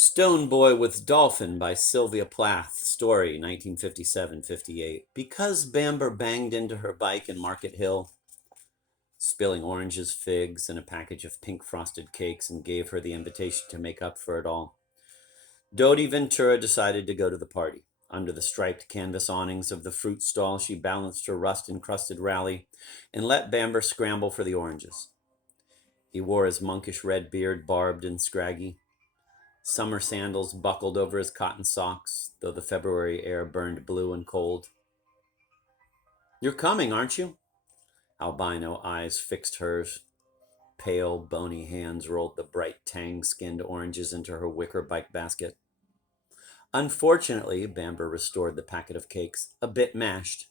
Stone Boy with Dolphin by Sylvia Plath. Story 1957-58. Because Bamber banged into her bike in Market Hill, spilling oranges, figs, and a package of pink frosted cakes, and gave her the invitation to make up for it all, Dodi Ventura decided to go to the party. Under the striped canvas awnings of the fruit stall, she balanced her rust-encrusted rally and let Bamber scramble for the oranges. He wore his monkish red beard barbed and scraggy. Summer sandals buckled over his cotton socks, though the February air burned blue and cold. "You're coming, aren't you?" Albino eyes fixed hers. Pale, bony hands rolled the bright tang-skinned oranges into her wicker bike basket. Unfortunately, Bamber restored the packet of cakes, a bit mashed.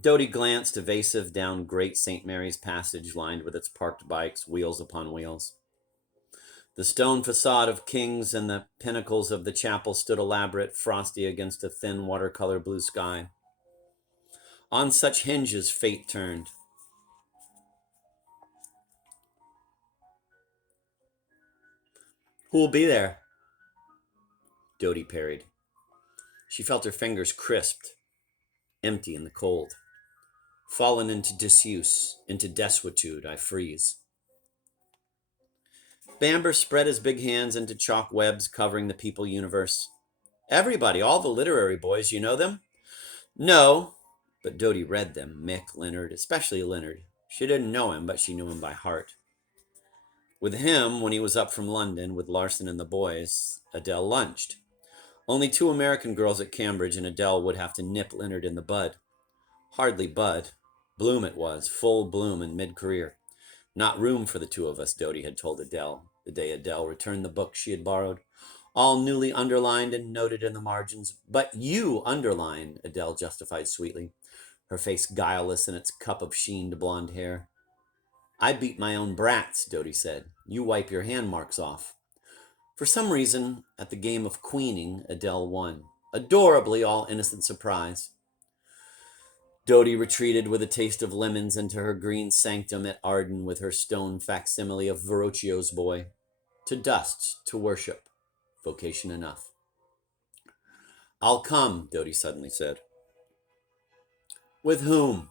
Dodi glanced evasive down Great St. Mary's Passage lined with its parked bikes, wheels upon wheels. The stone facade of King's and the pinnacles of the chapel stood elaborate, frosty against a thin watercolor blue sky. On such hinges fate turned. "Who'll be there?" Dodi parried. She felt her fingers crisped, empty in the cold. "Fallen into disuse, into desuetude, I freeze." Bamber spread his big hands into chalk webs covering the people universe. "Everybody, all the literary boys, you know them?" "No," but Dodi read them. Mick, Leonard, especially Leonard. She didn't know him, but she knew him by heart. With him, when he was up from London with Larson and the boys, Adele lunched. Only two American girls at Cambridge, and Adele would have to nip Leonard in the bud. Hardly bud. Bloom it was, full bloom in mid-career. "Not room for the two of us," Dodi had told Adele, the day Adele returned the book she had borrowed, all newly underlined and noted in the margins. "But you underline," Adele justified sweetly, her face guileless in its cup of sheened blonde hair. "I beat my own brats," Dodi said. "You wipe your hand marks off." For some reason, at the game of queening, Adele won. Adorably, all innocent surprise. Dodi retreated with a taste of lemons into her green sanctum at Arden with her stone facsimile of Verrocchio's boy. To dust, to worship. Vocation enough. "I'll come," Dodi suddenly said. "With whom?"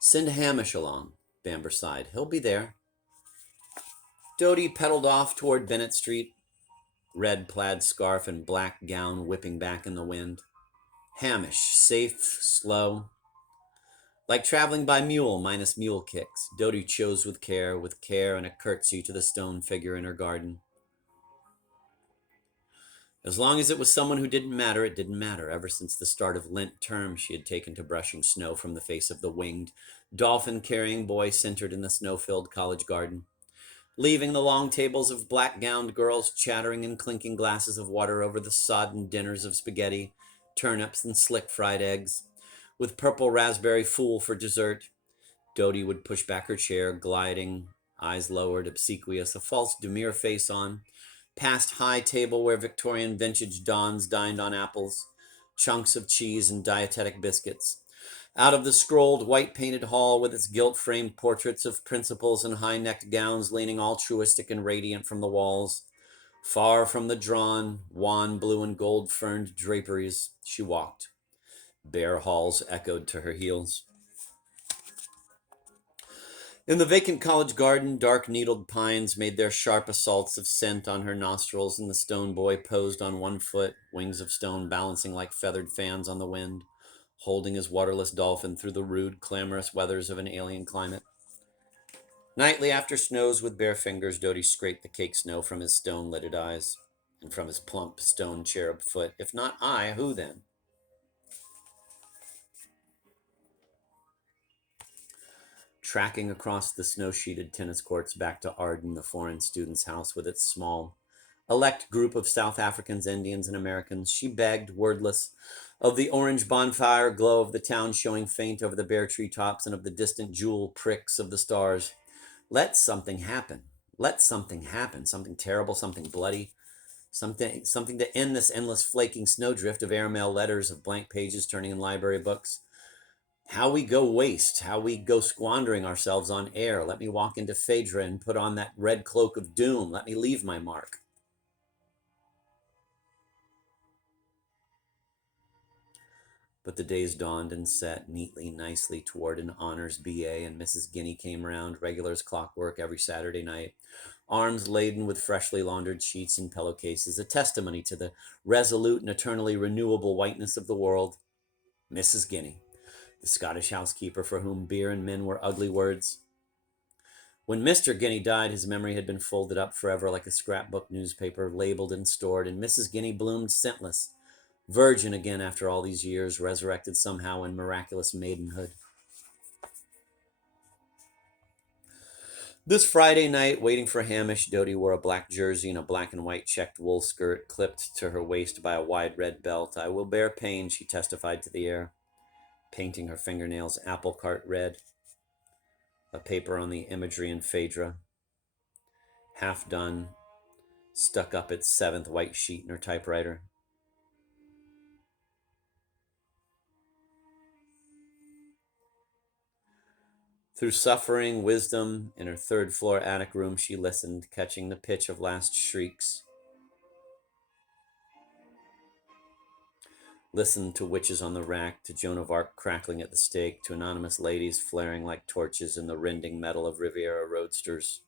"Send Hamish along," Bamber sighed. "He'll be there." Dodi pedaled off toward Bennett Street, red plaid scarf and black gown whipping back in the wind. Hamish, safe, slow. Like traveling by mule minus mule kicks, Dodi chose with care and a curtsy to the stone figure in her garden. As long as it was someone who didn't matter, it didn't matter. Ever since the start of Lent term, she had taken to brushing snow from the face of the winged, dolphin-carrying boy centered in the snow-filled college garden, leaving the long tables of black-gowned girls chattering and clinking glasses of water over the sodden dinners of spaghetti, turnips, and slick fried eggs, with purple raspberry fool for dessert. Dodi would push back her chair, gliding, eyes lowered, obsequious, a false demure face on, past high table where Victorian vintage dons dined on apples, chunks of cheese and dietetic biscuits, out of the scrolled white-painted hall with its gilt-framed portraits of principals in high-necked gowns leaning altruistic and radiant from the walls. Far from the drawn, wan blue and gold-ferned draperies, she walked. Bare halls echoed to her heels. In the vacant college garden, dark-needled pines made their sharp assaults of scent on her nostrils, and the stone boy posed on one foot, wings of stone balancing like feathered fans on the wind, holding his waterless dolphin through the rude, clamorous weathers of an alien climate. Nightly after snows with bare fingers, Dodi scraped the cake snow from his stone-lidded eyes, and from his plump stone cherub foot. If not I, who then? Tracking across the snow-sheeted tennis courts back to Arden, the foreign student's house with its small, elect group of South Africans, Indians, and Americans, she begged, wordless, of the orange bonfire glow of the town showing faint over the bare treetops and of the distant jewel pricks of the stars. Let something happen. Let something happen. Something terrible, something bloody, something to end this endless flaking snowdrift of airmail letters, of blank pages turning in library books. How we go waste, how we go squandering ourselves on air. Let me walk into Phaedra and put on that red cloak of doom. Let me leave my mark. But the days dawned and set neatly, nicely toward an honors BA, and Mrs. Guinea came round, regular as clockwork, every Saturday night, arms laden with freshly laundered sheets and pillowcases, a testimony to the resolute and eternally renewable whiteness of the world. Mrs. Guinea, the Scottish housekeeper for whom beer and men were ugly words. When Mr. Guinea died, his memory had been folded up forever like a scrapbook newspaper, labeled and stored, and Mrs. Guinea bloomed scentless, virgin again after all these years, resurrected somehow in miraculous maidenhood. This Friday night, waiting for Hamish, Dodie wore a black jersey and a black and white checked wool skirt clipped to her waist by a wide red belt. I will bear pain, she testified to the air, painting her fingernails apple cart red. A paper on the imagery in Phaedra, half done, stuck up its seventh white sheet in her typewriter. Through suffering, wisdom, in her third-floor attic room, she listened, catching the pitch of last shrieks. Listened to witches on the rack, to Joan of Arc crackling at the stake, to anonymous ladies flaring like torches in the rending metal of Riviera roadsters,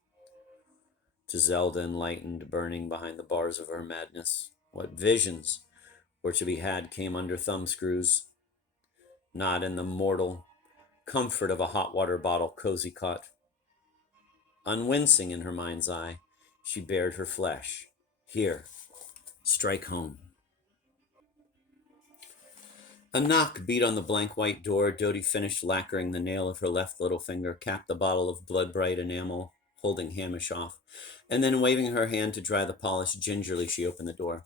to Zelda enlightened, burning behind the bars of her madness. What visions were to be had came under thumbscrews, not in the mortal comfort of a hot water bottle cozy cot. Unwincing in her mind's eye, she bared her flesh. Here, strike home. A knock beat on the blank white door. Dodie finished lacquering the nail of her left little finger, capped the bottle of blood-bright enamel, holding Hamish off, and then waving her hand to dry the polish, gingerly she opened the door.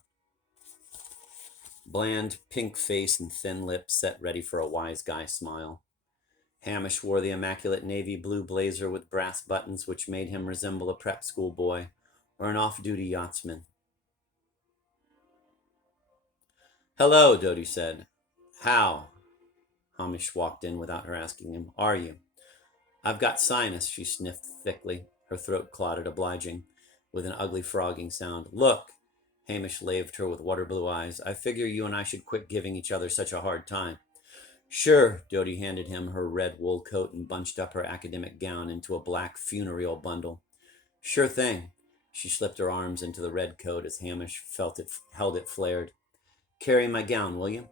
Bland, pink face and thin lips set ready for a wise guy smile. Hamish wore the immaculate navy blue blazer with brass buttons which made him resemble a prep school boy or an off-duty yachtsman. "Hello," Dodie said. "How," Hamish walked in without her asking him, "are you?" "I've got sinus," she sniffed thickly, her throat clotted, obliging, with an ugly frogging sound. "Look," Hamish laved her with water-blue eyes, "I figure you and I should quit giving each other such a hard time." "Sure," Dodie handed him her red wool coat and bunched up her academic gown into a black funereal bundle. "Sure thing." She slipped her arms into the red coat as Hamish held it flared. "Carry my gown, will you?"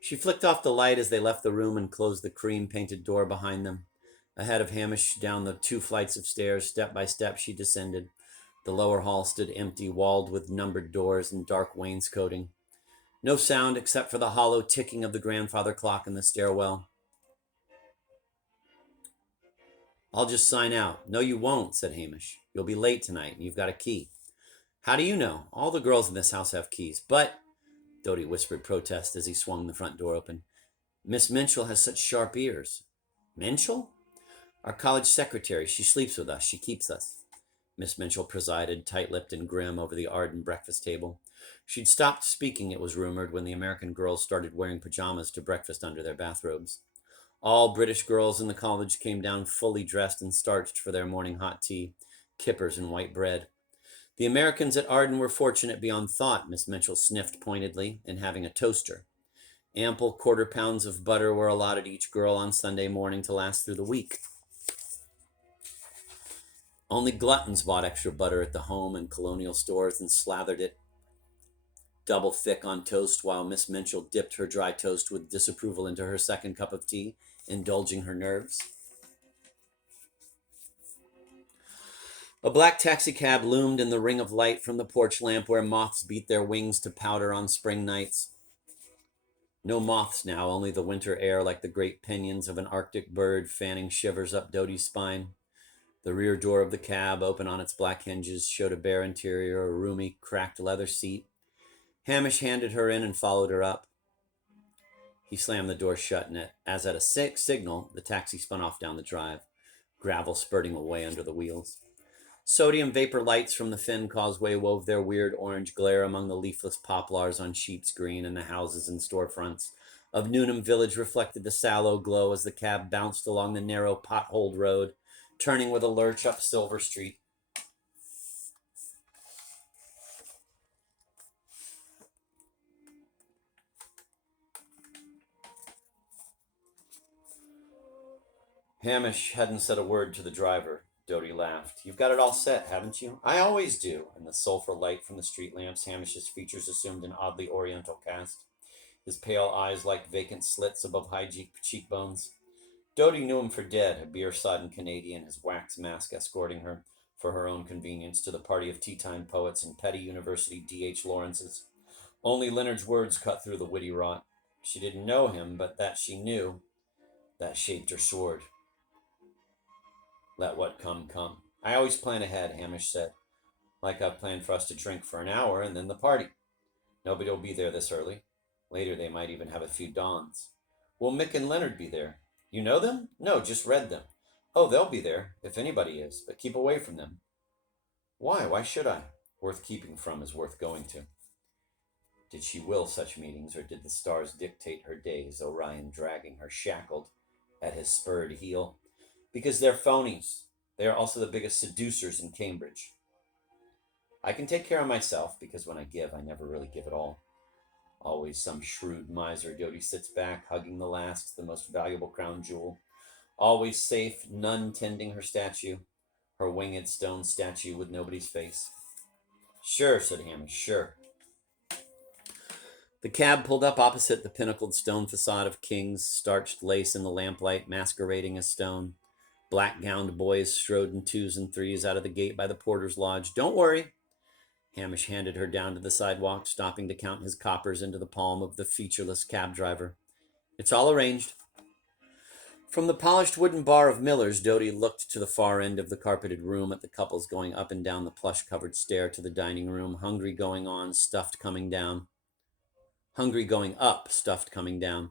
She flicked off the light as they left the room and closed the cream-painted door behind them. Ahead of Hamish, down the 2 flights of stairs, step by step, she descended. The lower hall stood empty, walled with numbered doors and dark wainscoting. No sound except for the hollow ticking of the grandfather clock in the stairwell. "I'll just sign out." "No, you won't," said Hamish. "You'll be late tonight, and you've got a key." "How do you know? All the girls in this house have keys." "But," Dodie whispered protest as he swung the front door open, "Miss Minchell has such sharp ears." "Minchell?" "Our college secretary. She sleeps with us. She keeps us." Miss Minchell presided, tight-lipped and grim, over the Arden breakfast table. She'd stopped speaking, it was rumored, when the American girls started wearing pajamas to breakfast under their bathrobes. All British girls in the college came down fully dressed and starched for their morning hot tea, kippers and white bread. The Americans at Arden were fortunate beyond thought, Miss Mitchell sniffed pointedly, in having a toaster. Ample quarter-pounds of butter were allotted each girl on Sunday morning to last through the week. Only gluttons bought extra butter at the home and colonial stores and slathered it double thick on toast, while Miss Minchell dipped her dry toast with disapproval into her second cup of tea, indulging her nerves. A black taxicab loomed in the ring of light from the porch lamp where moths beat their wings to powder on spring nights. No moths now, only the winter air like the great pinions of an Arctic bird fanning shivers up Dodie's spine. The rear door of the cab, open on its black hinges, showed a bare interior, a roomy, cracked leather seat. Hamish handed her in and followed her up. He slammed the door shut, and as at a signal, the taxi spun off down the drive, gravel spurting away under the wheels. Sodium vapor lights from the Finn Causeway wove their weird orange glare among the leafless poplars on Sheep's Green, and the houses and storefronts of Newnham Village reflected the sallow glow as the cab bounced along the narrow potholed road, turning with a lurch up Silver Street. Hamish hadn't said a word to the driver. Doty laughed. You've got it all set, haven't you? I always do. In the sulphur light from the street lamps, Hamish's features assumed an oddly oriental cast, his pale eyes like vacant slits above high cheekbones. Doty knew him for dead, a beer-sodden Canadian, his wax mask escorting her, for her own convenience, to the party of tea-time poets and petty university D.H. Lawrences. Only Leonard's words cut through the witty rot. She didn't know him, but that she knew, that shaped her sword. Let what come, come. I always plan ahead, Hamish said. Like I've planned for us to drink for an hour and then the party. Nobody will be there this early. Later they might even have a few dawns. Will Mick and Leonard be there? You know them? No, just read them. Oh, they'll be there, if anybody is, but keep away from them. Why? Why should I? Worth keeping from is worth going to. Did she will such meetings, or did the stars dictate her days, Orion dragging her shackled at his spurred heel? Because they're phonies. They are also the biggest seducers in Cambridge. I can take care of myself, because when I give, I never really give at all. Always some shrewd miser, Doty sits back, hugging the last, the most valuable crown jewel. Always safe, none tending her statue, her winged stone statue with nobody's face. Sure, said Hamish, sure. The cab pulled up opposite the pinnacled stone facade of King's, starched lace in the lamplight masquerading as stone. Black-gowned boys strode in twos and threes out of the gate by the porter's lodge. Don't worry. Hamish handed her down to the sidewalk, stopping to count his coppers into the palm of the featureless cab driver. It's all arranged. From the polished wooden bar of Miller's, Doty looked to the far end of the carpeted room at the couples going up and down the plush-covered stair to the dining room, hungry going on, stuffed coming down. Hungry going up, stuffed coming down.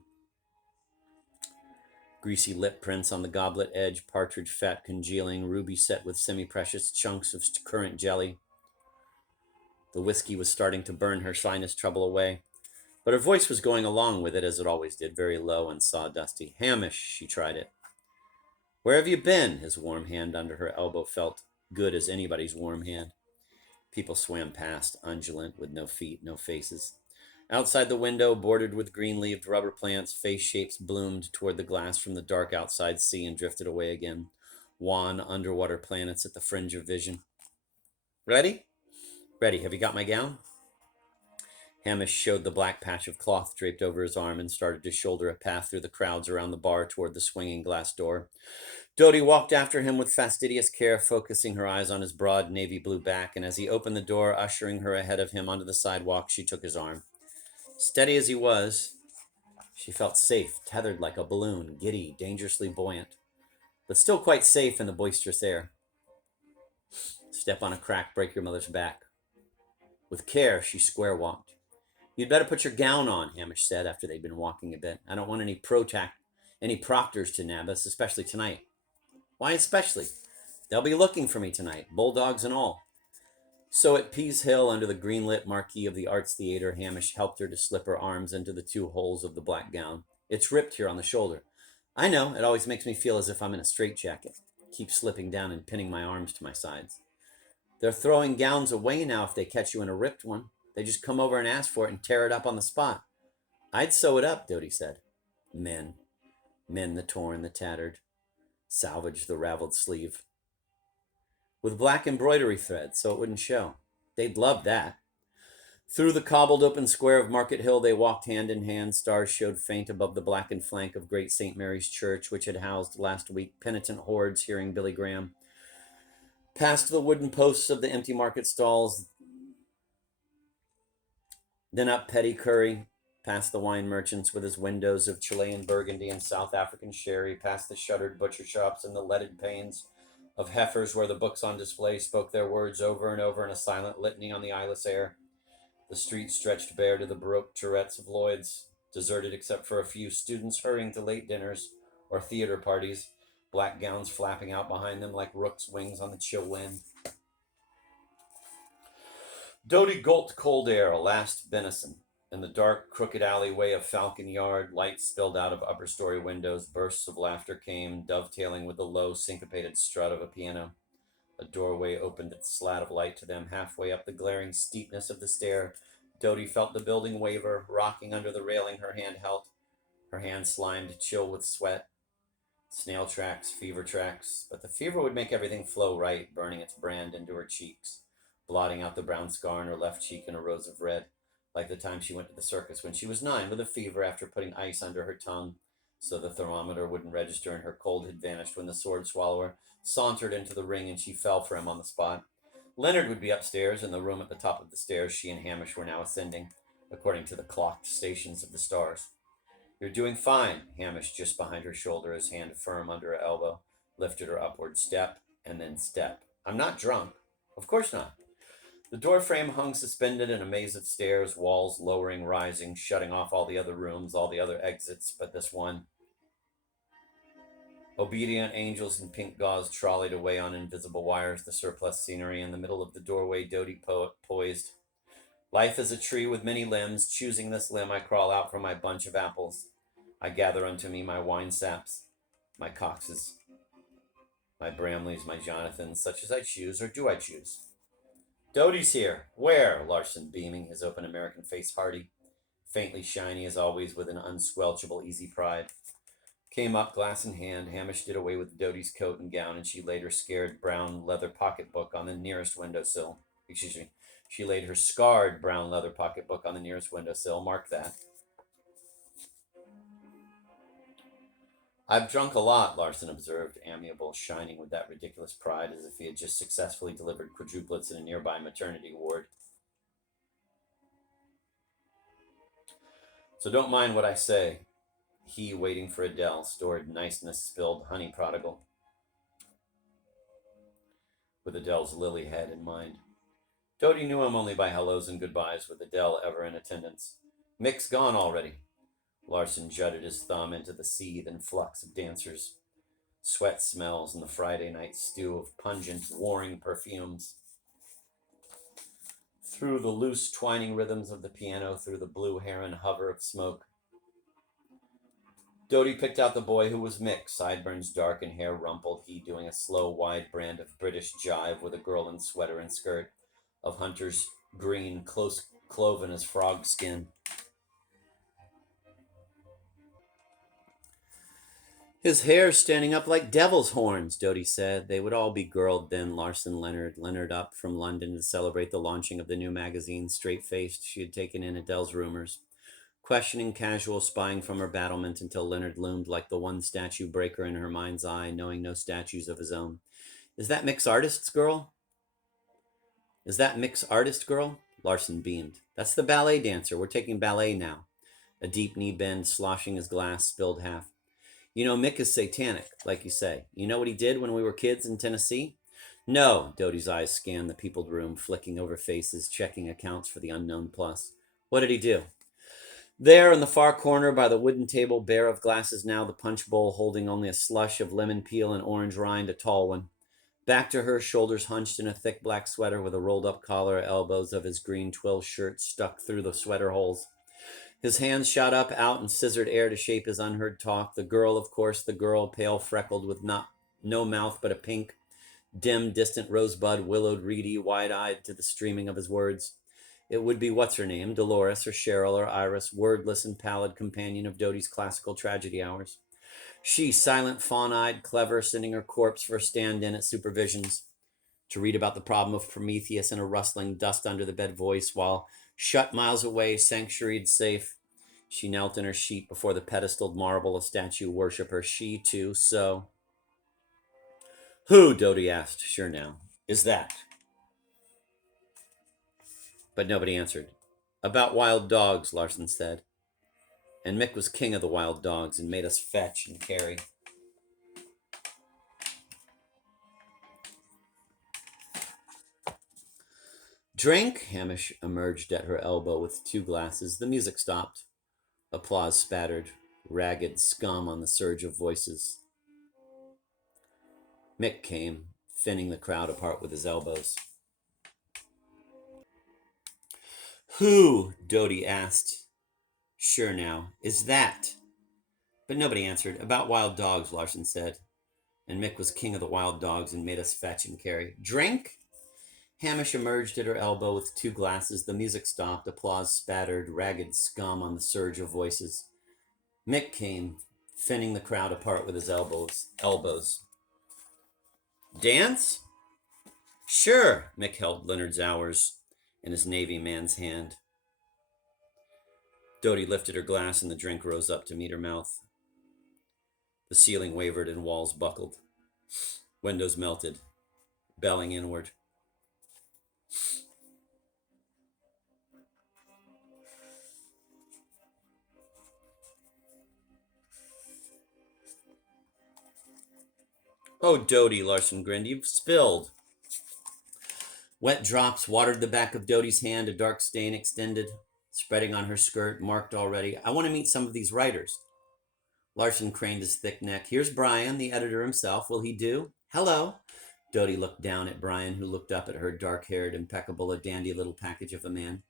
Greasy lip prints on the goblet edge, partridge fat congealing, ruby set with semi-precious chunks of currant jelly. The whiskey was starting to burn her sinus trouble away, but her voice was going along with it, as it always did, very low and sawdusty. Hamish, she tried it. Where have you been? His warm hand under her elbow felt good as anybody's warm hand. People swam past, undulant, with no feet, no faces. Outside the window, bordered with green-leaved rubber plants, face shapes bloomed toward the glass from the dark outside sea and drifted away again. Wan underwater planets at the fringe of vision. Ready? Ready. Have you got my gown? Hamish showed the black patch of cloth draped over his arm and started to shoulder a path through the crowds around the bar toward the swinging glass door. Doty walked after him with fastidious care, focusing her eyes on his broad navy blue back, and as he opened the door, ushering her ahead of him onto the sidewalk, she took his arm. Steady as he was, she felt safe, tethered like a balloon, giddy, dangerously buoyant, but still quite safe in the boisterous air. Step on a crack, break your mother's back. With care, she square-walked. You'd better put your gown on, Hamish said after they'd been walking a bit. I don't want any proctors to nab us, especially tonight. Why especially? They'll be looking for me tonight, bulldogs and all. So at Pease Hill, under the green-lit marquee of the Arts Theatre, Hamish helped her to slip her arms into the two holes of the black gown. It's ripped here on the shoulder. I know, it always makes me feel as if I'm in a straitjacket. Keep slipping down and pinning my arms to my sides. They're throwing gowns away now if they catch you in a ripped one. They just come over and ask for it and tear it up on the spot. I'd sew it up, Doty said. Men the torn, the tattered. Salvage the raveled sleeve. With black embroidery thread so it wouldn't show. They'd love that. Through the cobbled open square of Market Hill they walked hand in hand. Stars showed faint above the blackened flank of Great St. Mary's Church, which had housed last week penitent hordes hearing Billy Graham. Past the wooden posts of the empty market stalls, then up Petty Curry, past the wine merchants with his windows of Chilean Burgundy and South African sherry, past the shuttered butcher shops and the leaded panes of heifers where the books on display spoke their words over and over in a silent litany on the eyeless air. The street stretched bare to the Baroque turrets of Lloyd's, deserted except for a few students hurrying to late dinners or theater parties, black gowns flapping out behind them like rooks' wings on the chill wind. Doty gulped cold air, a last benison. In the dark, crooked alleyway of Falcon Yard, light spilled out of upper-story windows. Bursts of laughter came, dovetailing with the low, syncopated strut of a piano. A doorway opened its slat of light to them. Halfway up the glaring steepness of the stair, Doty felt the building waver, rocking under the railing her hand held, her hand slimed chill with sweat. Snail tracks, fever tracks, but the fever would make everything flow right, burning its brand into her cheeks, blotting out the brown scar on her left cheek in a rose of red, like the time she went to the circus when she was 9 with a fever after putting ice under her tongue so the thermometer wouldn't register and her cold had vanished when the sword swallower sauntered into the ring and she fell for him on the spot. Leonard would be upstairs in the room at the top of the stairs she and Hamish were now ascending, according to the clocked stations of the stars. You're doing fine, Hamish, just behind her shoulder, his hand firm under her elbow, lifted her upward step and then step. I'm not drunk. Of course not. The door frame hung suspended in a maze of stairs, walls lowering, rising, shutting off all the other rooms, all the other exits, but this one. Obedient angels in pink gauze trolleyed away on invisible wires, the surplus scenery in the middle of the doorway, Dodie poised. Life is a tree with many limbs. Choosing this limb, I crawl out from my bunch of apples. I gather unto me my wine saps, my Coxes, my Bramleys, my Jonathans, such as I choose, or do I choose? Dodie's here. Where? Larson, beaming, his open American face hearty, faintly shiny as always with an unsquelchable easy pride. Came up, glass in hand. Hamish did away with Dodie's coat and gown, and she laid her scared brown leather pocketbook on the nearest windowsill. Excuse me. She laid her scarred brown leather pocketbook on the nearest windowsill. Mark that. I've drunk a lot, Larson observed, amiable, shining with that ridiculous pride as if he had just successfully delivered quadruplets in a nearby maternity ward. So don't mind what I say. He, waiting for Adele, stored niceness, spilled honey prodigal, with Adele's lily head in mind. Dodie knew him only by hellos and goodbyes, with Adele ever in attendance. Mick's gone already. Larson jutted his thumb into the seethe and flux of dancers, sweat smells, and the Friday night stew of pungent, warring perfumes. Through the loose, twining rhythms of the piano, through the blue heron hover of smoke, Dodie picked out the boy who was Mick, sideburns dark and hair rumpled, he doing a slow, wide brand of British jive with a girl in sweater and skirt of hunter's green, close cloven as frog skin. His hair standing up like devil's horns, Dodie said. They would all be girled then, Larson, Leonard up from London to celebrate the launching of the new magazine. Straight-faced, she had taken in Adele's rumors, questioning, casual, spying from her battlement until Leonard loomed like the one statue breaker in her mind's eye, knowing no statues of his own. Is that Mick's artist girl? Larson beamed. That's the ballet dancer. We're taking ballet now. A deep knee bend, sloshing his glass, spilled half. You know, Mick is satanic, like you say. You know what he did when we were kids in Tennessee? No, Dodie's eyes scanned the peopled room, flicking over faces, checking accounts for the unknown plus. What did he do? There in the far corner by the wooden table, bare of glasses now, the punch bowl holding only a slush of lemon peel and orange rind, a tall one. Back to her, shoulders hunched in a thick black sweater with a rolled-up collar, elbows of his green twill shirt stuck through the sweater holes. His hands shot up, out, and scissored air to shape his unheard talk. The girl, of course, the girl, pale, freckled, with no mouth but a pink, dim, distant rosebud, willowed, reedy, wide-eyed to the streaming of his words. It would be what's-her-name, Dolores or Cheryl or Iris, wordless and pallid companion of Dodie's classical tragedy hours. She, silent, fawn-eyed, clever, sending her corpse for a stand-in at supervisions, to read about the problem of Prometheus in a rustling, dust-under-the-bed voice, while, shut miles away, sanctuaried safe, she knelt in her sheet before the pedestaled marble of statue worshipper. She, too, so... Who, Dodie asked, sure now, is that? But nobody answered. About wild dogs, Larson said. And Mick was king of the wild dogs and made us fetch and carry. Drink? Hamish emerged at her elbow with 2 glasses. The music stopped. Applause spattered, ragged scum on the surge of voices. Mick came, thinning the crowd apart with his elbows. Who, Dodie asked, sure now, is that? But nobody answered. About wild dogs, Larson said. And Mick was king of the wild dogs and made us fetch and carry. Drink? Hamish emerged at her elbow with 2 glasses. The music stopped. Applause spattered, ragged scum on the surge of voices. Mick came, thinning the crowd apart with his elbows. Dance? Sure, Mick held Leonard's hours in his Navy man's hand. Dodie lifted her glass and the drink rose up to meet her mouth. The ceiling wavered and walls buckled. Windows melted, belling inward. Oh, Dodie, Larson grinned. You've spilled. Wet drops watered the back of Dodie's hand. A dark stain extended, spreading on her skirt, marked already. I want to meet some of these writers. Larson craned his thick neck. Here's Brian, the editor himself. Will he do? Hello. Dodie looked down at Brian, who looked up at her, dark-haired, impeccable, a dandy little package of a man.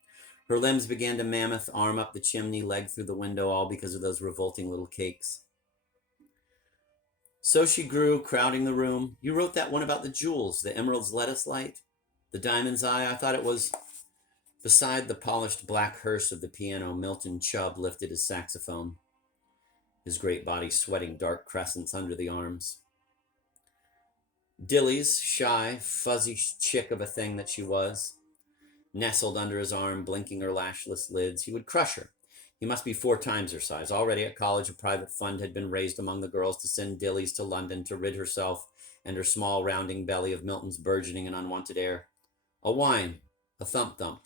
Her limbs began to mammoth, arm up the chimney, leg through the window, all because of those revolting little cakes. So she grew, crowding the room. You wrote that one about the jewels, the emerald's lettuce light, the diamond's eye. I thought it was... Beside the polished black hearse of the piano, Milton Chubb lifted his saxophone, his great body sweating dark crescents under the arms. Dilly's, shy, fuzzy chick of a thing that she was, nestled under his arm, blinking her lashless lids. He would crush her. He must be 4 times her size. Already at college, a private fund had been raised among the girls to send Dilly's to London to rid herself and her small, rounding belly of Milton's burgeoning and unwanted air. A whine, a thump-thump.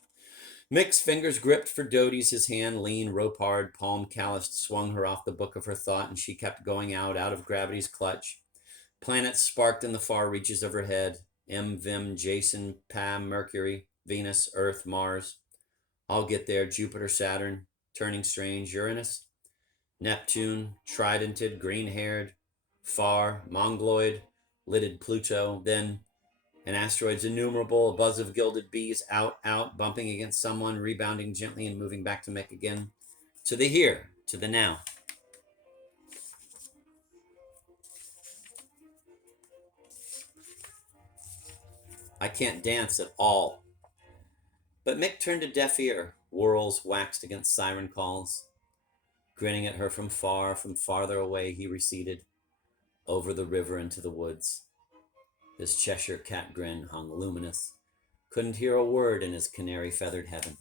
Mick's fingers gripped for Dodie's, his hand, lean, rope-hard, palm calloused, swung her off the book of her thought, and she kept going out of gravity's clutch. Planets sparked in the far reaches of her head. Vim, Jason, Pam, Mercury, Venus, Earth, Mars. I'll get there. Jupiter, Saturn, turning strange, Uranus, Neptune, tridented, green-haired, far, mongoloid, lidded Pluto, then... and asteroids innumerable, a buzz of gilded bees, out, bumping against someone, rebounding gently and moving back to Mick again. To the here, to the now. I can't dance at all. But Mick turned a deaf ear. Whorls waxed against siren calls. Grinning at her from farther away, he receded, over the river into the woods. His Cheshire cat grin hung luminous. Couldn't hear a word in his canary-feathered heaven.